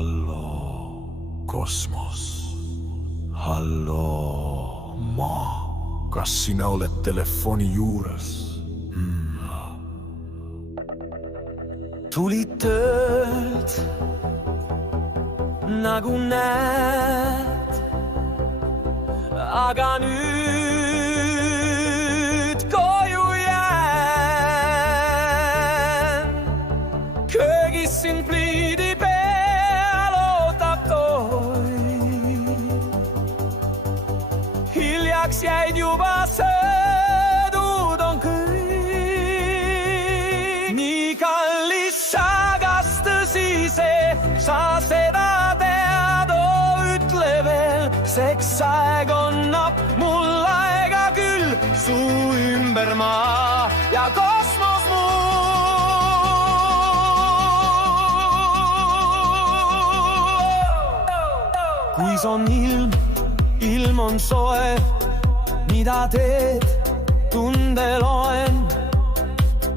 halloo, kosmos. Halloo, maa. Kas sinä olet telefoni juures? Tulid töölt, nagu näed, aga nüüd koju jään. Köögis sind pliidi peal ootab toit. Hiljaks jäid juba söödud on kõik. Nii kallis sa, kas tõsi see, sa seda tead, ütle veel. Seksaeg annab mul aega küll, su ümber maa ja kosmos muu. Kui on ilm on soe, mida teed, tunde loen.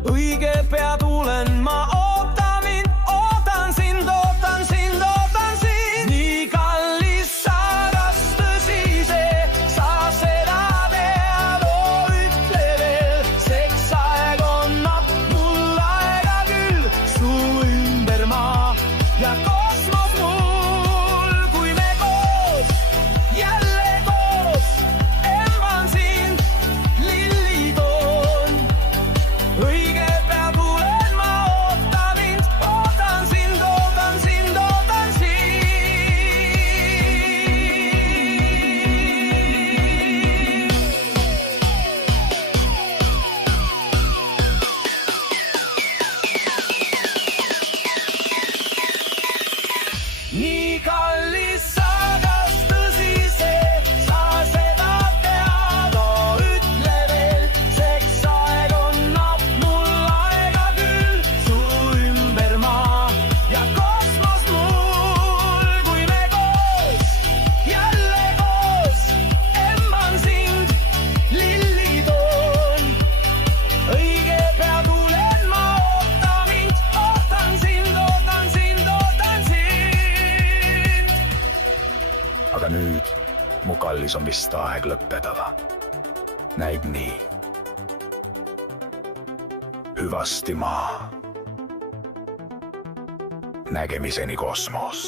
Õige pea tulen, ma ootan mind, ootan sind, ootan sind, ootan sind. Nii kallis sa, kas tõsi see, sa seda tead, ütle veel. Seksaeg annab mul aega küll, su ümber maa ja kosmos mul. Kui me koos, jälle koos, emban sind, lilli toon. Õige pea tulen, ma ootan mind, ootan sind, ootan sind, ootan sind. Nii kallis sa, kas tõsi see, sa seda tead, ütle veel. Seksaeg annab mul aega küll, su ümber maa ja kosmos mul. Kui me koos, jälle koos, emban sind, lilli toon. Õige pea tulen, ma ootan mind, ootan sind, ootan sind, ootan sind. Aga nüüd, mu kallis, on vist aeg lõpetada. Näib nii. Hüvasti maa. Nägemiseni kosmos.